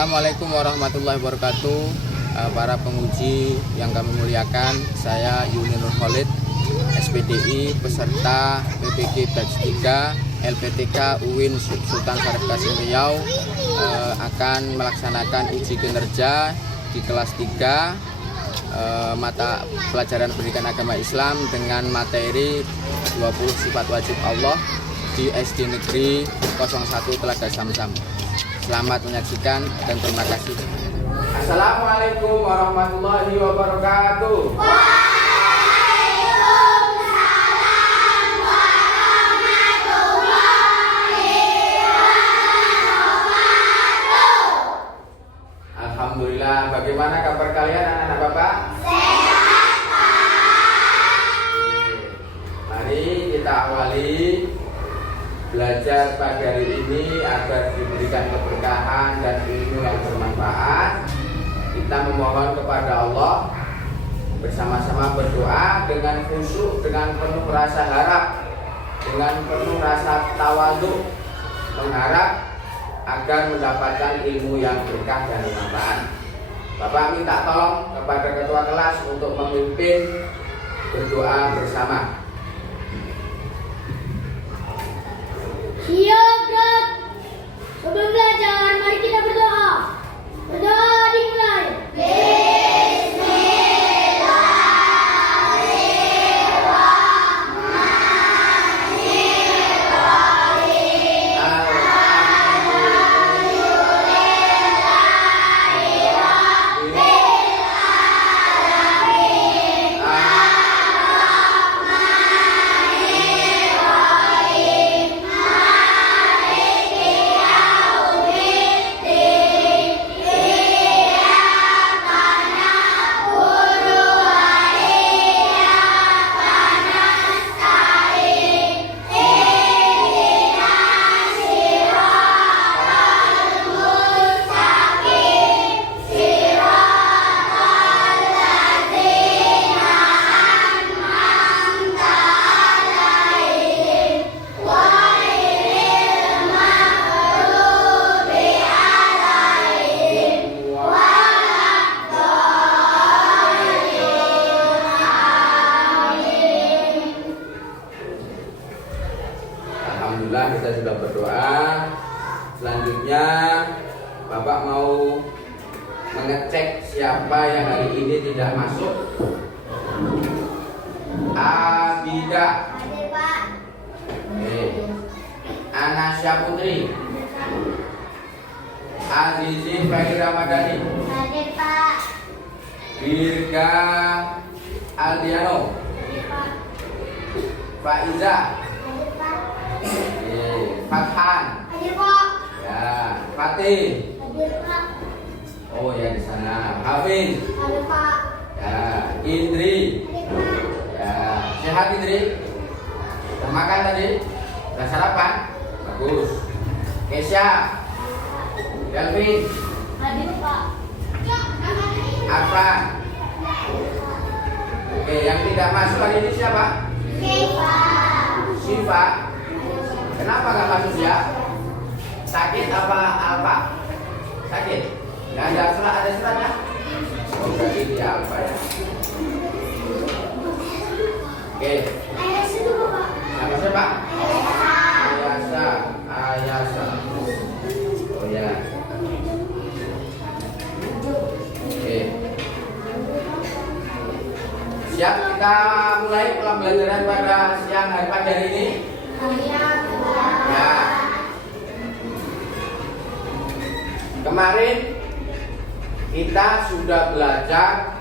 Assalamualaikum warahmatullahi wabarakatuh. Para penguji yang kami muliakan, saya Yuni Nur Khalid, SPDI, peserta PPG Batch 3 LPTK UIN Sultan Syarif Qasim Riau, akan melaksanakan uji kinerja di kelas 3 mata pelajaran pendidikan agama Islam dengan materi 20 sifat wajib Allah di SD Negeri 01 Telaga Samsam. Selamat menyaksikan dan terima kasih. Assalamualaikum warahmatullahi wabarakatuh. Waalaikumsalam warahmatullahi wabarakatuh. Alhamdulillah, bagaimana kabar kalian anak-anak Bapak? Sehat, Pak. Mari kita awali belajar pada hari ini agar diberikan keberkahan dan ilmu yang bermanfaat. Kita memohon kepada Allah, bersama-sama berdoa dengan khusyuk, dengan penuh rasa harap, dengan penuh rasa tawadhu, mengharap agar mendapatkan ilmu yang berkah dan bermanfaat. Bapak minta tolong kepada ketua kelas untuk memimpin berdoa bersama. Iya, Bro. Sebelum belajar, mari kita berdoa. Berdoa dimulai. Alhamdulillah, kita sudah berdoa. Selanjutnya Bapak mau mengecek siapa yang hari ini tidak masuk. Abida. Hadir, Pak. Anasya Putri. Azizi Fahri Ramadhani. Hadir, Pak. Virga Aldiano. Hadir, Pak. Faiza. Hadir, Pak. Fathan. Hadir, Pak. Ya, Fatih. Hadir, Pak. Oh ya, di sana. Hafiz. Hadir, Pak. Ya, Indri. Hadir, Pak. Ya, sehat Indri? Udah makan tadi? Udah sarapan? Bagus. Kesya. Delvin. Hadir, Pak. Arfan. Oke, yang tidak masuk hari ini siapa? Siva. Kenapa nggak masuk ya? Sakit apa Alfa? Sakit? Nggak ada surat, ada suratnya? Oh, berarti dia Alfa ya. Oke. Nama siapa? Ayasa. Ayasa. Oh ya. Oke. Siap, kita mulai pembelajaran pada siang hari pada hari ini. Ya. Kemarin kita sudah belajar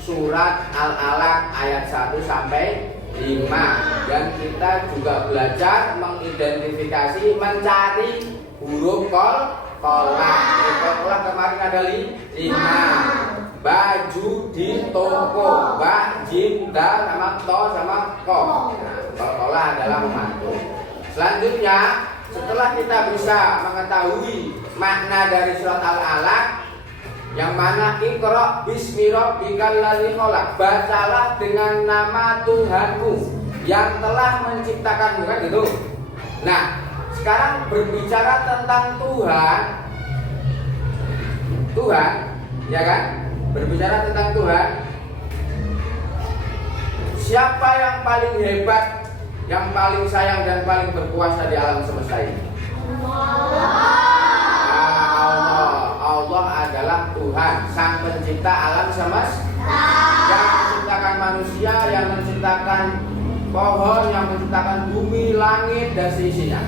surat Al-Alaq ayat 1 sampai 5, dan kita juga belajar mengidentifikasi, mencari huruf qalqalah. Qalqalah kemarin ada 5. Baju di toko, ba, jim, dal, sama to, sama ko. Qalqalah adalah memantau. Selanjutnya, setelah kita bisa mengetahui makna dari surat Al-Alaq, yang mana Iqra bismi rabbikal ladzi khalaq, bacalah dengan nama Tuhanmu yang telah menciptakanmu, kan gitu. Nah, sekarang berbicara tentang Tuhan, Tuhan, ya kan? Berbicara tentang Tuhan, siapa yang paling hebat, yang paling sayang dan paling berkuasa di alam semesta ini? Allah adalah Tuhan, Sang Pencipta alam semesta, yang menciptakan manusia, yang menciptakan pohon, yang menciptakan bumi, langit dan seisinya,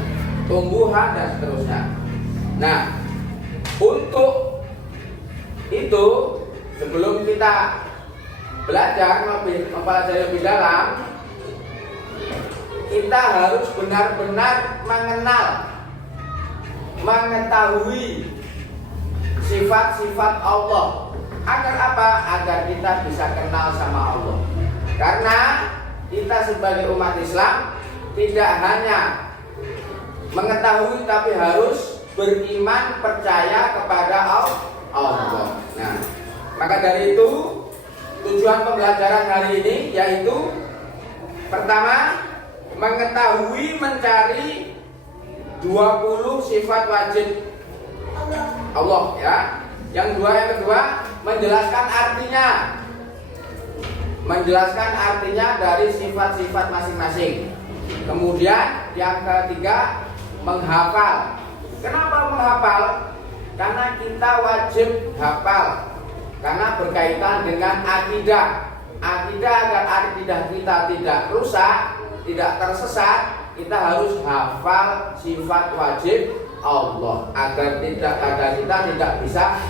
tumbuhan dan seterusnya. Nah, untuk itu sebelum kita belajar mempelajari lebih dalam, kita harus benar-benar mengetahui sifat-sifat Allah. Agar apa? Agar kita bisa kenal sama Allah. Karena kita sebagai umat Islam tidak hanya mengetahui, tapi harus beriman, percaya kepada Allah. Nah, maka dari itu tujuan pembelajaran hari ini yaitu pertama, mengetahui, mencari 20 sifat wajib Allah, ya. Yang kedua, menjelaskan artinya dari sifat-sifat masing-masing. Kemudian yang ketiga, menghafal. Kenapa menghafal? Karena kita wajib hafal, karena berkaitan dengan akidah. Agar akidah kita tidak rusak, tidak tersesat, kita harus hafal sifat wajib Allah agar kita tidak bisa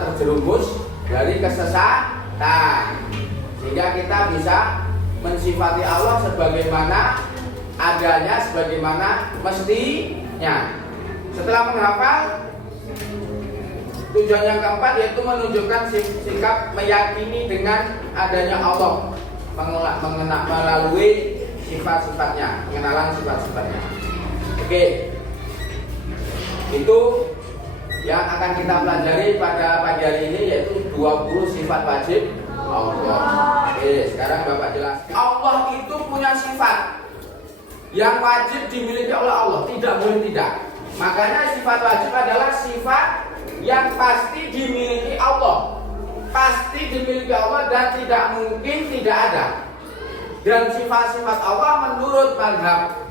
terjerumus dari kesesatan, sehingga kita bisa mensifati Allah sebagaimana adanya, sebagaimana mestinya. Setelah menghafal, tujuan yang keempat yaitu menunjukkan sikap meyakini dengan adanya Allah melalui sifat-sifatnya, pengenalan sifat-sifatnya. Oke, itu yang akan kita pelajari pada pagi hari ini, yaitu 20 sifat wajib Allah. Oke, sekarang Bapak jelas. Allah itu punya sifat yang wajib dimiliki oleh Allah, tidak boleh tidak. Makanya sifat wajib adalah sifat yang pasti dimiliki Allah, pasti dimiliki Allah dan tidak mungkin tidak ada. Dan sifat-sifat Allah menurut mazhab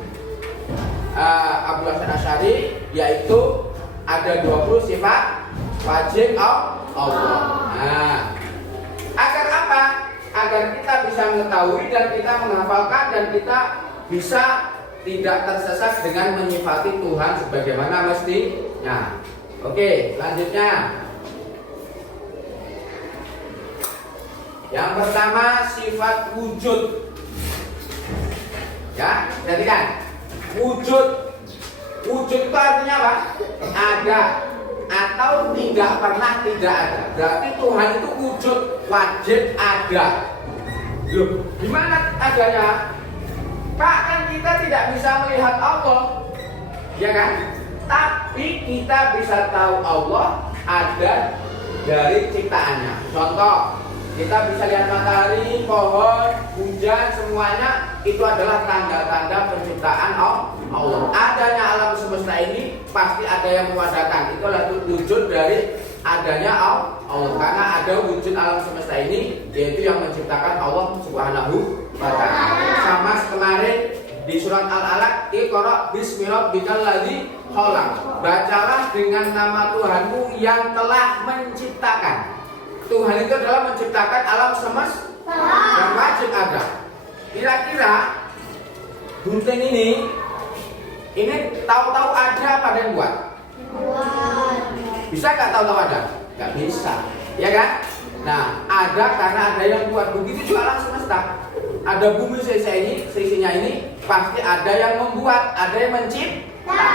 Abu Hasan Asy'ari yaitu ada 20 sifat wajib Allah. Nah, agar apa? Agar kita bisa mengetahui dan kita menghafalkan dan kita bisa tidak tersesat dengan menyifati Tuhan sebagaimana mestinya. Oke, selanjutnya. Yang pertama, sifat wujud. Ya, perhatikan. Wujud itu artinya apa? Ada atau tidak pernah tidak ada. Berarti Tuhan itu wujud, wajib ada. Loh, gimana adanya? Pak, kan kita tidak bisa melihat Allah, ya kan? Tapi kita bisa tahu Allah ada dari ciptaannya. Contoh, kita bisa lihat matahari, pohon, hujan, semuanya itu adalah tanda-tanda penciptaan Allah. Adanya alam semesta ini pasti ada yang mewadakan. Itulah wujud dari adanya Allah. Karena ada wujud alam semesta ini, yaitu yang menciptakan Allah Subhanahu wa ta'ala. Sama kemarin di surat Al-Alaq, Iqra bismi rabbikal ladzi khalaq. Bacalah dengan nama Tuhanmu yang telah menciptakan. Tuhan itu adalah menciptakan alam semesta yang wajib ada. Kira-kira gunting ini tahu-tahu ada apa yang buat? Bisa nggak tahu-tahu ada? Nggak bisa, ya kan? Nah, ada karena ada yang buat. Begitu juga alam semesta. Ada bumi seisinya ini pasti ada yang membuat, ada yang mencipta,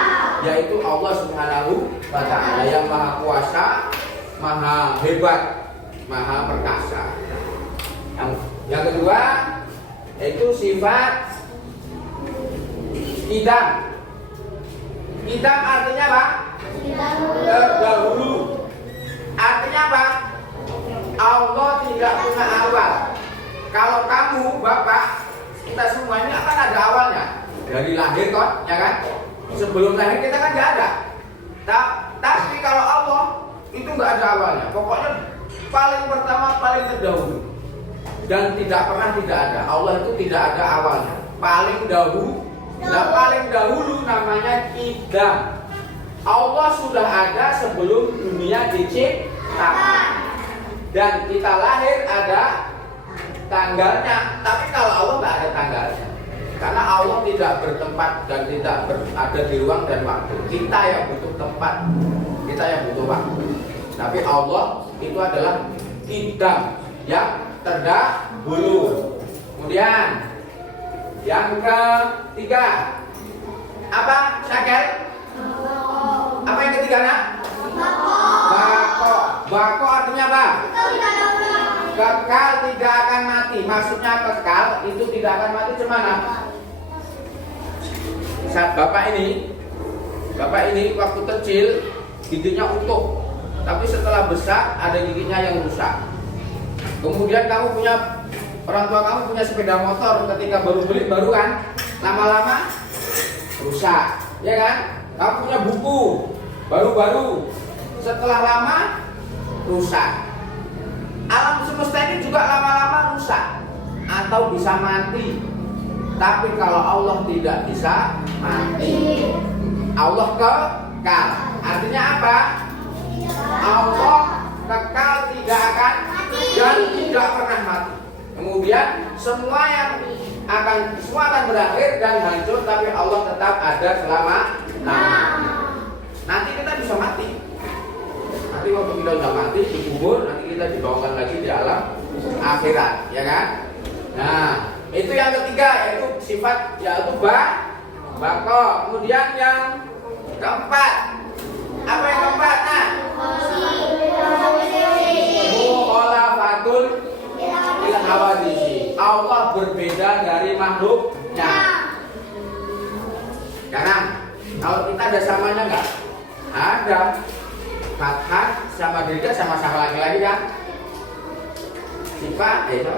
yaitu Allah Subhanahu wa ta'ala yang maha kuasa, maha hebat, maha perkasa. Yang kedua yaitu sifat idam. Idam artinya apa? Terdahulu. Artinya apa? Allah tidak punya awal. Kalau kamu, Bapak, kita semua ini akan ada awalnya. Dari lahir kok, ya kan? Sebelum lahir kita kan nggak ada. Tapi kalau Allah itu nggak ada awalnya. Pokoknya paling pertama, paling terdahulu. Dan tidak pernah tidak ada. Allah itu tidak ada awalnya. Paling dahulu. Nah, paling dahulu namanya Qidam. Allah sudah ada sebelum dunia diciptakan. Dan kita lahir ada tanggalnya. Tapi kalau Allah nggak ada tanggalnya. Karena Allah tidak bertempat dan tidak ada di ruang dan waktu. Kita yang butuh tempat, kita yang butuh waktu. Tapi Allah itu adalah Qidam, yang terdahulu. Kemudian yang ketiga apa, Syakir? Apa yang ketiga, nak? Bako. Bako artinya apa? Kekal, tidak akan mati. Maksudnya kekal itu tidak akan mati cemana? Bapak ini waktu kecil giginya utuh, tapi setelah besar ada giginya yang rusak. Kemudian orang tua kamu punya sepeda motor, ketika baru beli baru kan, lama-lama rusak, ya kan? Kamu punya buku baru-baru, setelah lama rusak. Alam semesta ini juga lama-lama rusak atau bisa mati. Tapi kalau Allah tidak bisa mati, Allah kekal. Artinya apa? Allah kekal, tidak akan dan tidak pernah mati. Kemudian semua akan berakhir dan hancur, tapi Allah tetap ada selama-lamanya. Nanti kita bisa mati. Nanti waktu kita sudah mati dikubur, nanti kita dibawakan lagi di alam akhirat, ya kan? Nah, itu yang ketiga, yaitu sifat, yaitu bako. Kemudian yang keempat, apa yang keempat? Nah, mukhalafatul lil hawadisi. Allah berbeda dari makhluknya. Karena kalau kita ada samanya enggak? Ada. Fathah sama Dirga sama-sama laki-laki kan? Sifa itu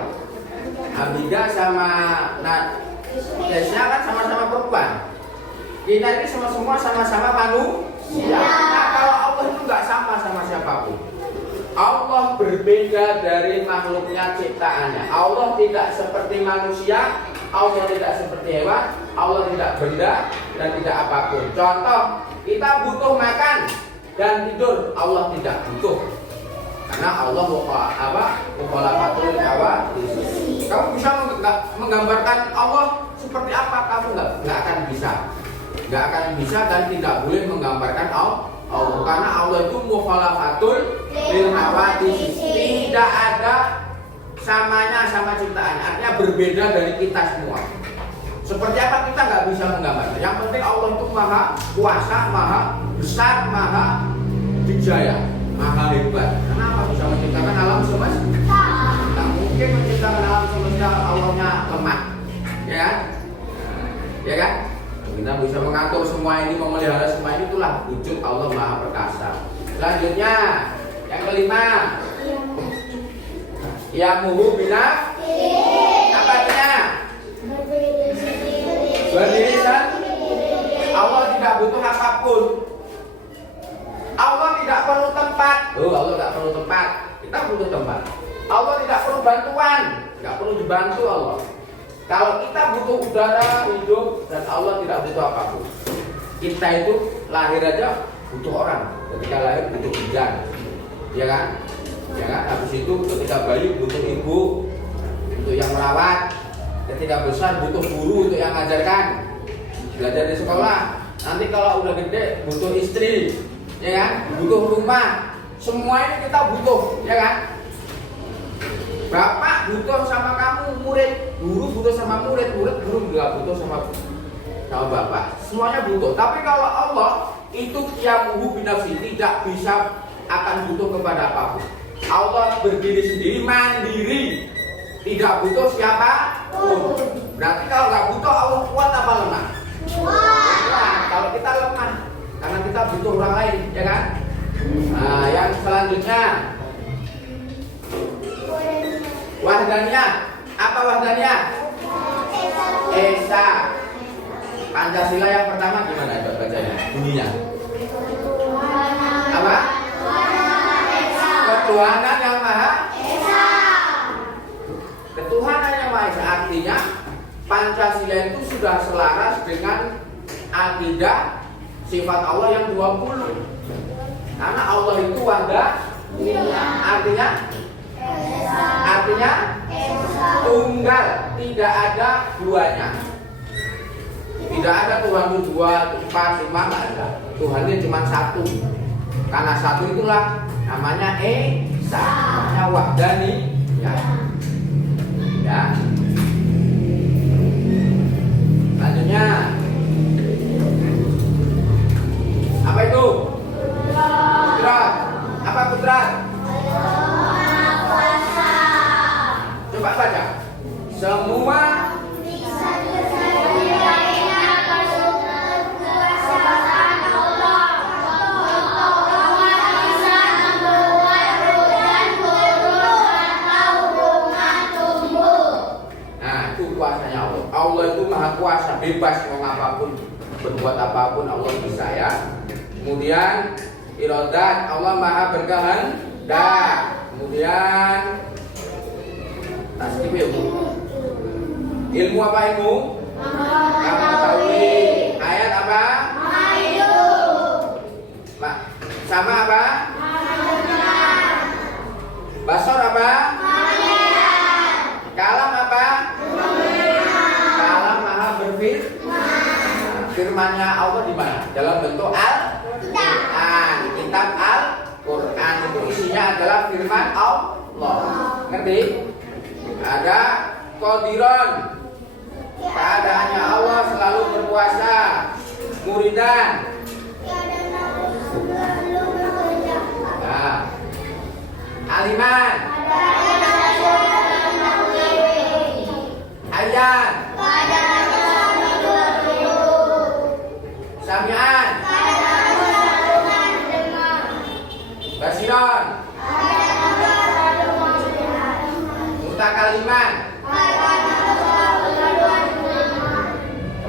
Hamida sama Desnya kan sama-sama perempuan. Kita ini semua sama-sama manusia. Nah, kalau Allah itu nggak sama siapapun. Allah berbeda dari makhluknya ciptaannya. Allah tidak seperti manusia, Allah tidak seperti hewan, Allah tidak benda dan tidak apapun. Contoh, kita butuh makan dan tidur, Allah tidak butuh. Karena Allah mukhalafatul hawadits. Kamu bisa menggambarkan Allah seperti apa? Kamu nggak akan bisa. Nggak akan bisa dan tidak boleh menggambarkan Allah. Karena Allah itu mukhalafatul lil hawadits. Tidak ada samanya sama ciptaannya. Artinya berbeda dari kita semua. Seperti apa kita nggak bisa menggambarkan. Yang penting Allah itu maha kuasa, maha besar, maha dijaya, maha hebat. Kenapa bisa menciptakan alam semesta? Tak mungkin menciptakan alam semesta Allahnya lemah, ya kan? Ya kan? Kita bisa mengatur semua ini, memelihara semua ini, itulah wujud Allah maha perkasa. Selanjutnya, yang kelima, yamuhu bina, apa artinya? Berdiri sendiri. Allah tidak butuh apapun. Allah tidak perlu tempat. Allah tidak perlu tempat. Kita butuh tempat. Allah tidak perlu bantuan. Tidak perlu dibantu Allah. Kalau kita butuh udara hidup, dan Allah tidak butuh apapun. Kita itu lahir aja butuh orang. Ketika lahir butuh hujan, ya kan? Ya kan? Habis itu ketika bayi butuh ibu untuk yang merawat. Ketika besar butuh guru untuk yang mengajarkan, belajar di sekolah. Nanti kalau udah gede butuh istri, ya kan? Butuh rumah. Semua ini kita butuh, ya kan? Bapak butuh sama kamu, murid, guru butuh sama murid, guru juga butuh sama bapak. Semuanya butuh. Tapi kalau Allah itu yamuhu binafsi, tidak bisa akan butuh kepada apapun. Allah berdiri sendiri, mandiri. Tidak butuh siapa pun. Berarti kalau nggak butuh, Allah kuat apa lemah? Nah, kalau kita lemah karena kita butuh orang lain, ya kan? Nah, yang selanjutnya wahdaniyah. Apa wahdaniyah? Esa. Pancasila yang pertama gimana coba bacanya? Bunyinya apa? ketuhanan yang Maha Esa. Ketuhanan yang Maha Esa artinya Pancasila itu sudah selaras dengan akidah sifat Allah yang 20. Karena Allah itu wahda, artinya tunggal, tidak ada duanya. Tidak ada Tuhan itu 2, 4, 5, nggak ada. Tuhannya cuma satu. Karena satu itulah namanya Esa, namanya wahdani. Ya. Selanjutnya apa itu? Kudrat. Apa kudrat? Coba baca. Semua kuasanya Allah. Allah itu maha kuasa, bebas mau apapun, berbuat apapun Allah bisa ya. Kemudian iradat, Allah maha berkehendak. Kemudian tasdif ya Bu. Ilmu apa ilmu? Mengetahui. Ayat apa? Sama apa? Basor apa? Kalam apa? Kalam maha berfirman. Firmannya Allah di mana? Dalam bentuk Al-Quran. Kitab Al-Quran itu isinya adalah firman Allah. Ngerti? Ada qadiran. Keadaannya Allah selalu berkuasa. Muridan. Nah. Aliman. Hayyan. Sami'an. Basiran. Mutakaliman.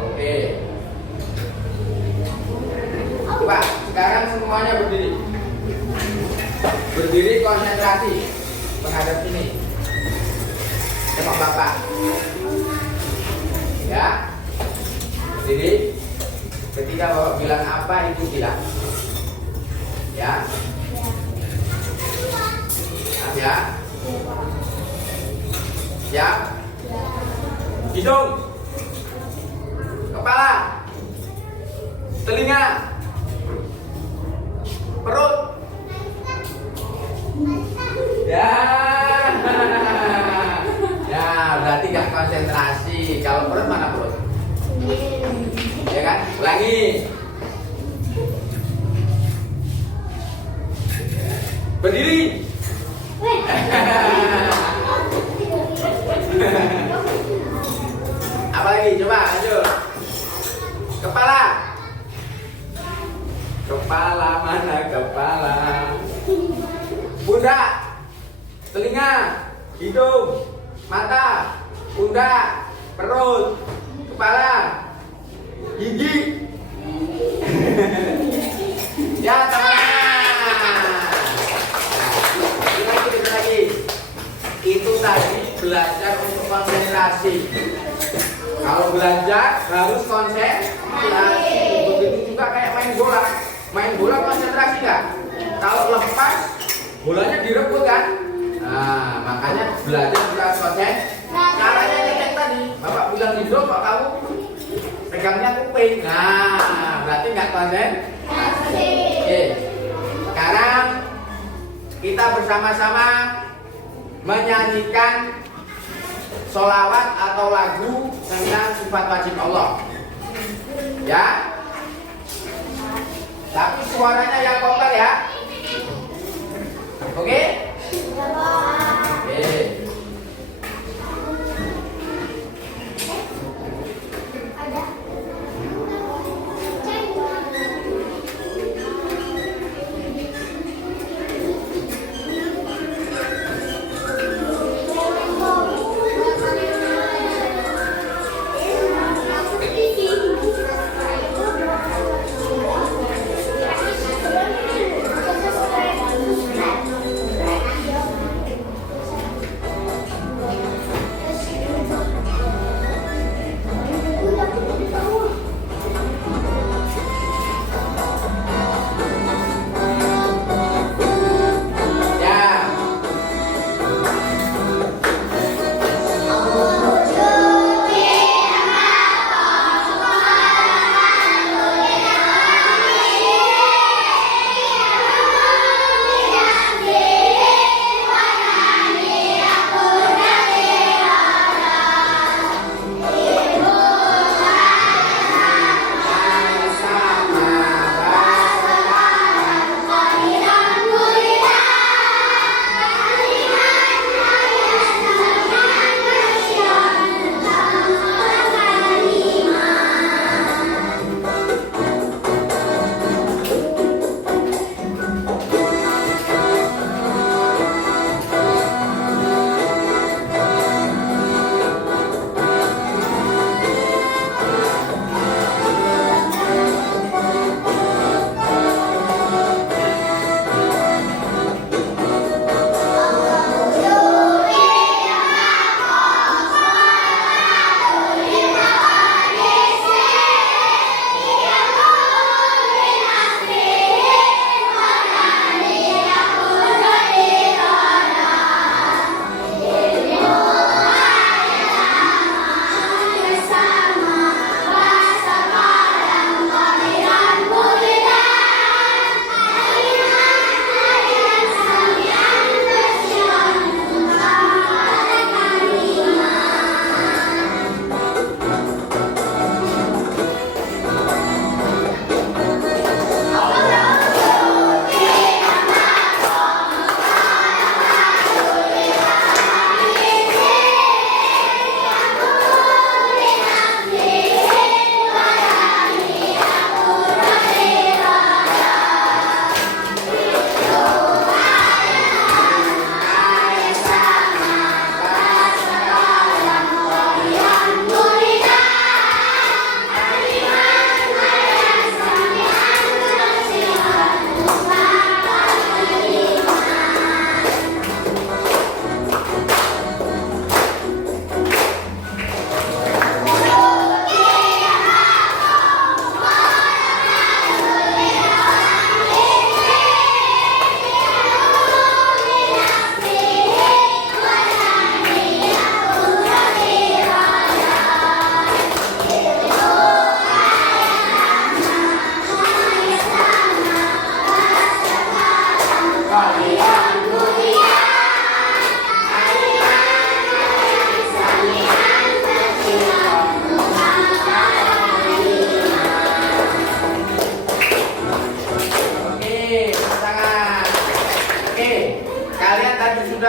Oke. Coba sekarang semuanya berdiri. Berdiri konsentrasi menghadap sini. Tengok Bapak. Ya. Berdiri. Ketika Bapak bilang apa itu bilang. Ya. Ya. Siap. Hidung. Kepala. Telinga. Perut. Ya. Ya, berarti nggak konsentrasi. Kalau perut mana perut? Ya kan? Ulangi. Berdiri. Apa lagi? Coba lanjut. Kepala. Kepala mana kepala? Pundak. Telinga. Hidung. Mata. Pundak. Perut. Kepala. Gigi. Ya, lagi. Itu tadi belajar untuk konsentrasi. Kalau belajar harus konsentrasi. Begitu juga kayak main bola. Main bola konsentrasi nggak? Kalau lepas, bolanya direbut kan? Nah, makanya belajar juga konsentrasi. Caranya cek tadi. Bapak bilang hidung, Pak kamu pegangnya kuping. Nah, berarti nggak konsentrasi. Oke. Sekarang kita bersama-sama menyanyikan sholawat atau lagu tentang sifat wajib Allah. Ya. Tapi suaranya yang vokal ya. Oke? Oke.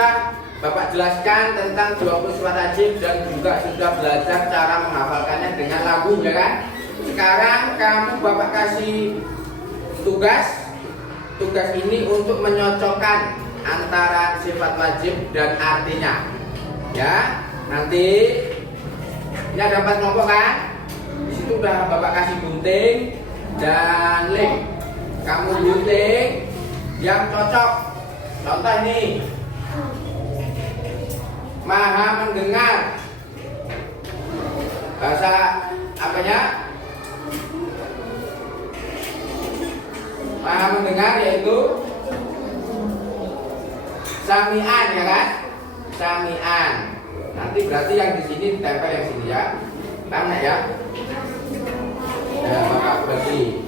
sudah Bapak jelaskan tentang 20 surat wajib dan juga sudah belajar cara menghafalkannya dengan lagu, ya kan? Sekarang kamu Bapak kasih tugas ini untuk menyocokkan antara sifat wajib dan artinya. Ya, nanti ini ada 4 kelompok kan? Di situ udah Bapak kasih gunting dan lem. Kamu gunting yang cocok. Contoh ini, maha mendengar. Bahasa apanya? Maha mendengar yaitu sami'an, ya kan? Sami'an. Nanti berarti yang di sini ditempel yang sini ya. Karena ya. Ya, Bapak bagi.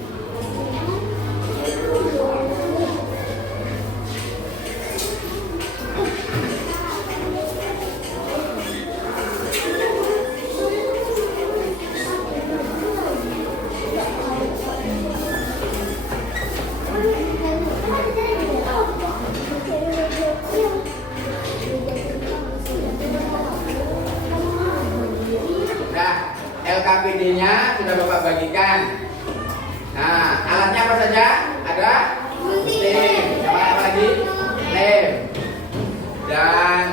LKPD-nya sudah Bapak bagikan. Nah, alatnya apa saja? Ada gunting, sama apa lagi? Lem dan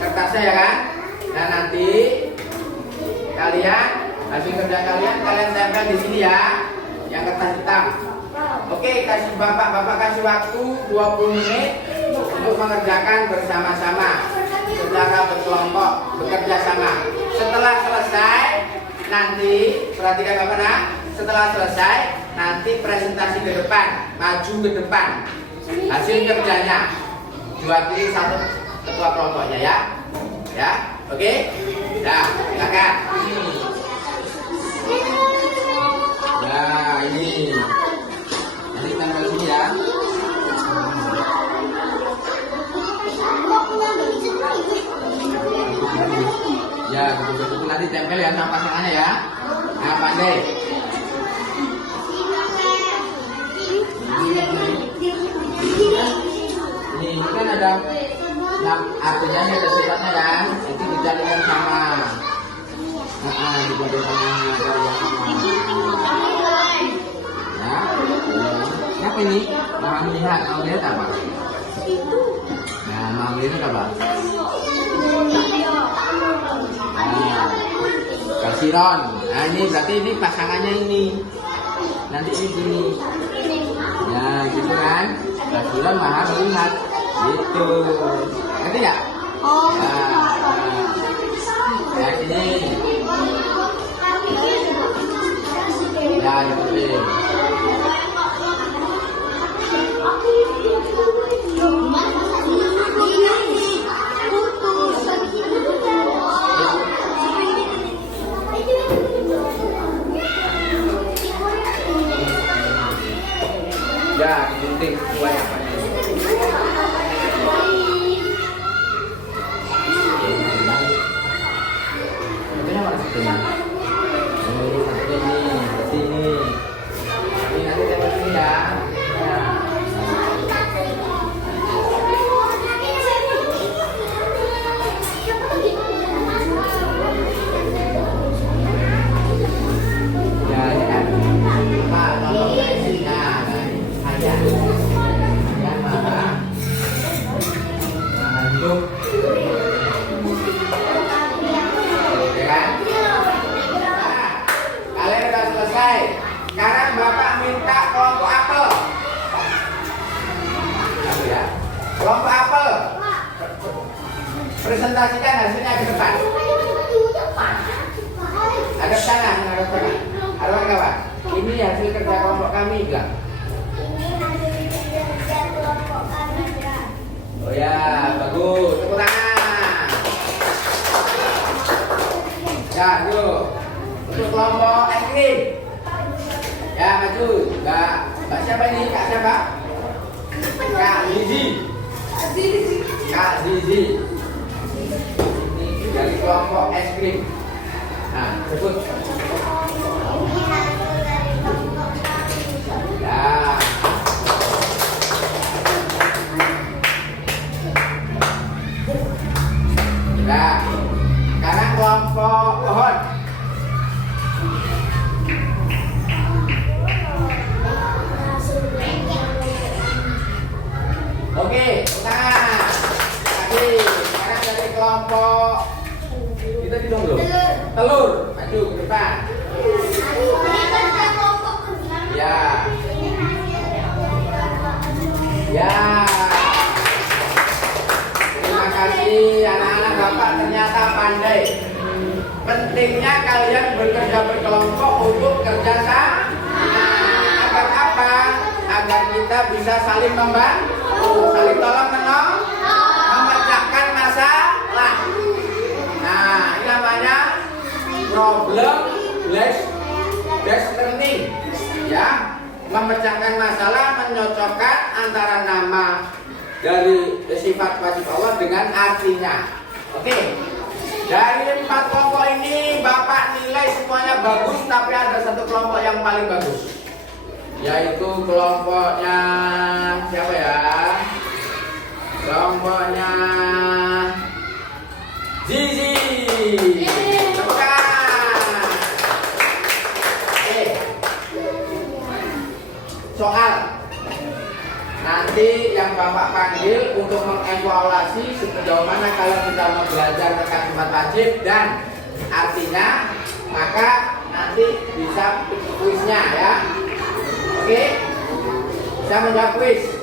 kertasnya, ya kan? Dan nanti kalian hasil kerja kalian tempel di sini ya, yang kertas hitam. Oke, kasih Bapak kasih waktu 20 menit untuk mengerjakan bersama-sama secara berkelompok, bekerja sama. Setelah selesai nanti, perhatikan Bapak nak, setelah selesai nanti presentasi ke depan, maju ke depan hasil kerjanya, diwakili satu ketua kelompoknya ya. Ya, oke? Nah, silakan. Nah, ini tanggal sini ya. Ya, betul-betul nanti tempel ya sama pasangannya ya. Nah, pandai. Ini kan ada artinya ada sifatnya kan, itu dijadikan sama. Dijadikan sama yang sama. Ya, apa ini? Maha melihat, mau lihat apa? Nah, maha melihat apa? Kasiron. Nah, ini berarti ini pasangannya ini. Nanti ini gini. Ya, gitu kan? Kasiron maha melihat. Gitu. Ngerti nggak? Oh. Ya, ini. Ya, itu. Ya, digunting sesuai apa ini. Satunya mana satunya? Ini satunya ini, sini. Ini nanti tembak sini ya. Ya, ini kan. Pak, tolong sini. Nah, kalian sudah selesai. Sekarang Bapak minta kelompok apel. Ya. Kelompok apel. Presentasikan hasilnya ke depan. Hadap sana, hadap sana. Hadapan kawan. Ini hasil kerja kelompok kami enggak? Oh ya, bagus. Tepuk tangan. Ya, yuk. Untuk kelompok es krim. Ya, maju. Mbak siapa ini? Kak siapa? Kak Zizi. Kak Zizi. Ini dari kelompok es krim. Nah, sebut. Ya. pandai. Pentingnya kalian bekerja berkelompok untuk kerja sama. Agar apa? Agar kita bisa saling membantu, saling tolong menolong, memecahkan masalah. Nah, ini namanya problem based learning, ya. Memecahkan masalah, menyocokkan antara nama dari sifat wajib Allah dengan artinya. Oke. Dari 4 kelompok ini Bapak nilai semuanya bagus, tapi ada satu kelompok yang paling bagus, yaitu kelompoknya siapa ya? Kelompoknya Zizi. Oke. Soal nanti yang Bapak panggil untuk mengevaluasi sejauh mana kalian sudah belajar tentang sifat wajib dan artinya, maka nanti bisa kuisnya ya. Oke, bisa menjawab kuis.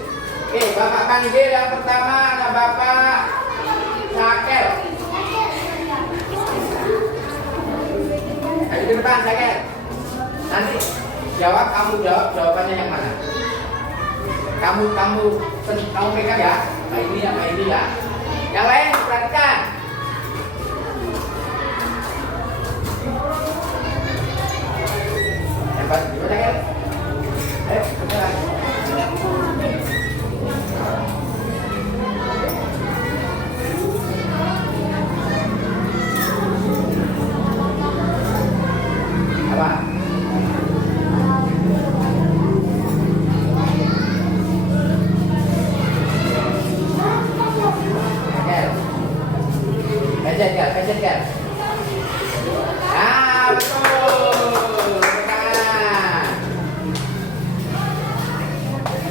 Oke, Bapak panggil yang pertama ada Bapak Saker. Ayo di depan Saker. Nanti jawab, kamu jawab jawabannya yang mana? Kamu pegang ya, apa ini ya. Yang lain perhatikan. Hebat, gimana kan? Beneran. Apa? Pencet kan? Ah, betul. Nah.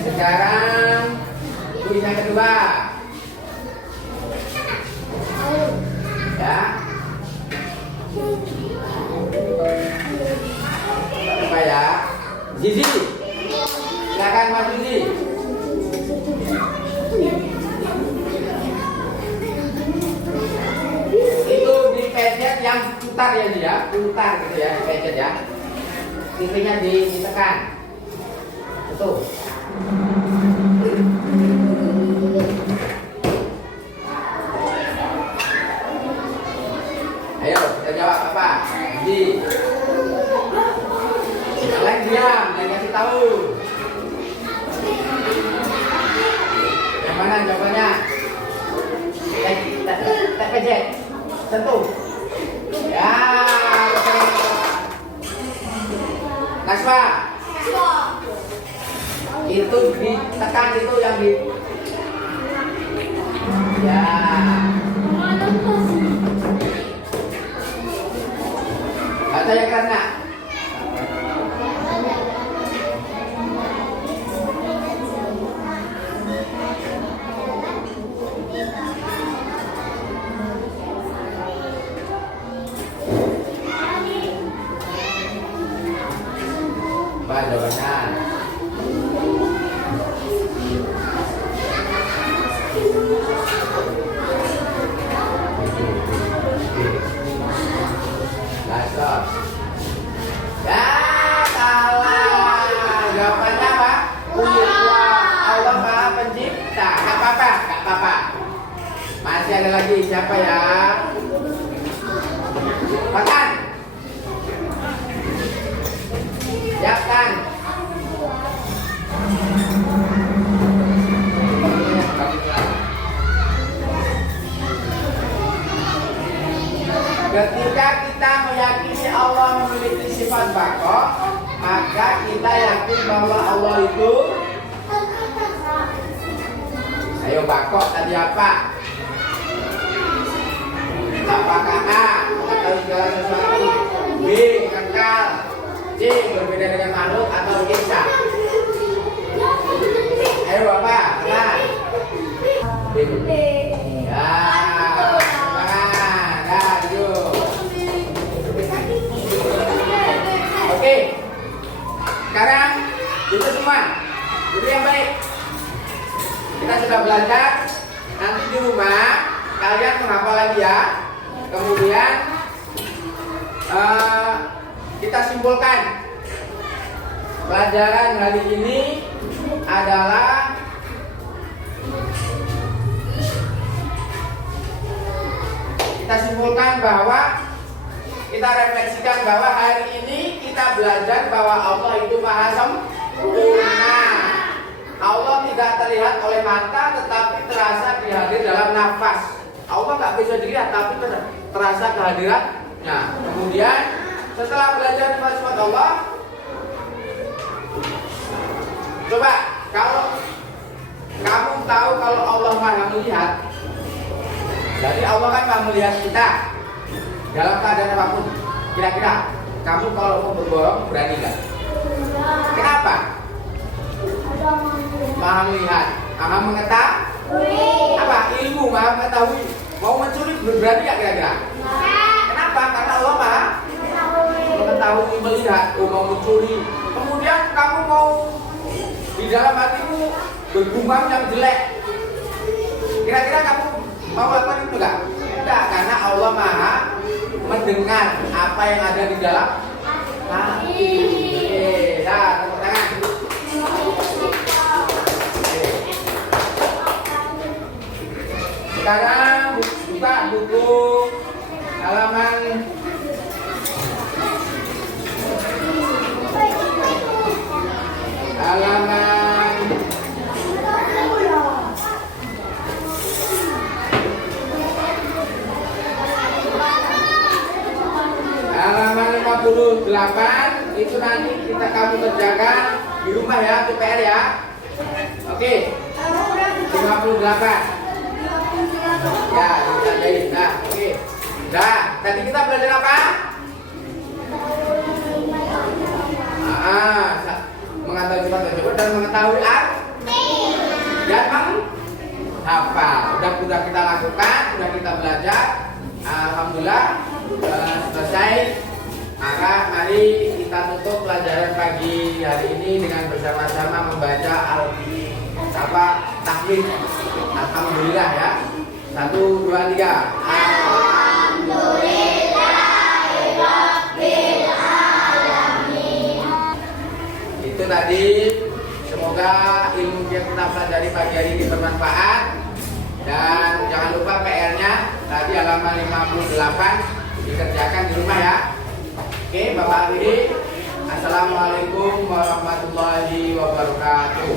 Sekarang kuis yang kedua. Ya. Apa ya? Zizi. Silakan Mas Zizi. Pencet yang putar ya dia, putar gitu ya, pencet ya. Titiknya ditekan. Betul. Ayo kita jawab apa? Di. Yang lain diam, yang kasih tahu. Yang mana jawabannya? Tak pencet. Sentuh. Ya, betul. Naswa. Itu ditekan, itu yang di. Ya. Baca yang karena. Jawabannya Lasot. Ya salah. Jawabannya apa? Allah Maha Pencipta. Gak apa-apa. Masih ada lagi, siapa ya? Makan. Siapkan. Ketika kita meyakini Allah memiliki sifat baqo, maka kita yakin bahwa Allah itu, ayo baqo tadi apa? Apakah A, mengetahui segala sesuatu, B, kekal, C, berbeda dengan makhluk, atau Esa? Ayo Bapak, tenang. B. Ya, oke. Sekarang itu semua. Itu yang baik. Kita sudah belajar. Nanti di rumah kalian menghafal lagi ya. Kemudian kita simpulkan pelajaran hari ini adalah bahwa kita refleksikan bahwa hari ini kita belajar bahwa Allah itu maha sempurna. Allah tidak terlihat oleh mata tetapi terasa dihadir dalam nafas. Allah nggak bisa dilihat tapi terasa kehadirannya. Kemudian setelah belajar sifat Allah, coba kalau kamu tahu kalau Allah maha melihat, jadi Allah kan maha melihat kita dalam keadaan apapun. Kira-kira kamu kalau mau berbohong berani nggak? Kenapa? Maha melihat, maha mengetahui. Apa? Ilmu maha mengetahui. Mau mencuri berani nggak kira-kira? Kenapa? Karena Allah maha mengetahui, melihat. Oh, mau mencuri. Kemudian kamu mau di dalam hatimu bergumam yang jelek. Kira-kira kamu mau lakukan itu nggak? Tidak, karena Allah maha mendengar apa yang ada di dalam hati. Oke, dah, tepuk tangan. Sekarang buka buku halaman halaman 58. Itu nanti kamu kerjakan di rumah ya, itu PR ya. Oke, 58. Ya, kita jahit. Nah, oke. Nah, tadi kita belajar apa? Mengetahui sifat tersebut dan mengetahui arti dan menghafal. Sudah kita lakukan, sudah kita belajar. Alhamdulillah selesai. Maka mari kita tutup pelajaran pagi hari ini dengan bersama-sama membaca tahmid. Alhamdulillah ya. 1, 2, 3. Alhamdulillahirabbil alamin. Itu tadi, semoga ilmu yang kita pelajari pagi hari ini bermanfaat. Dan jangan lupa PR-nya tadi halaman 58 dikerjakan di rumah ya. Oke, Bapak Adi. Assalamualaikum warahmatullahi wabarakatuh.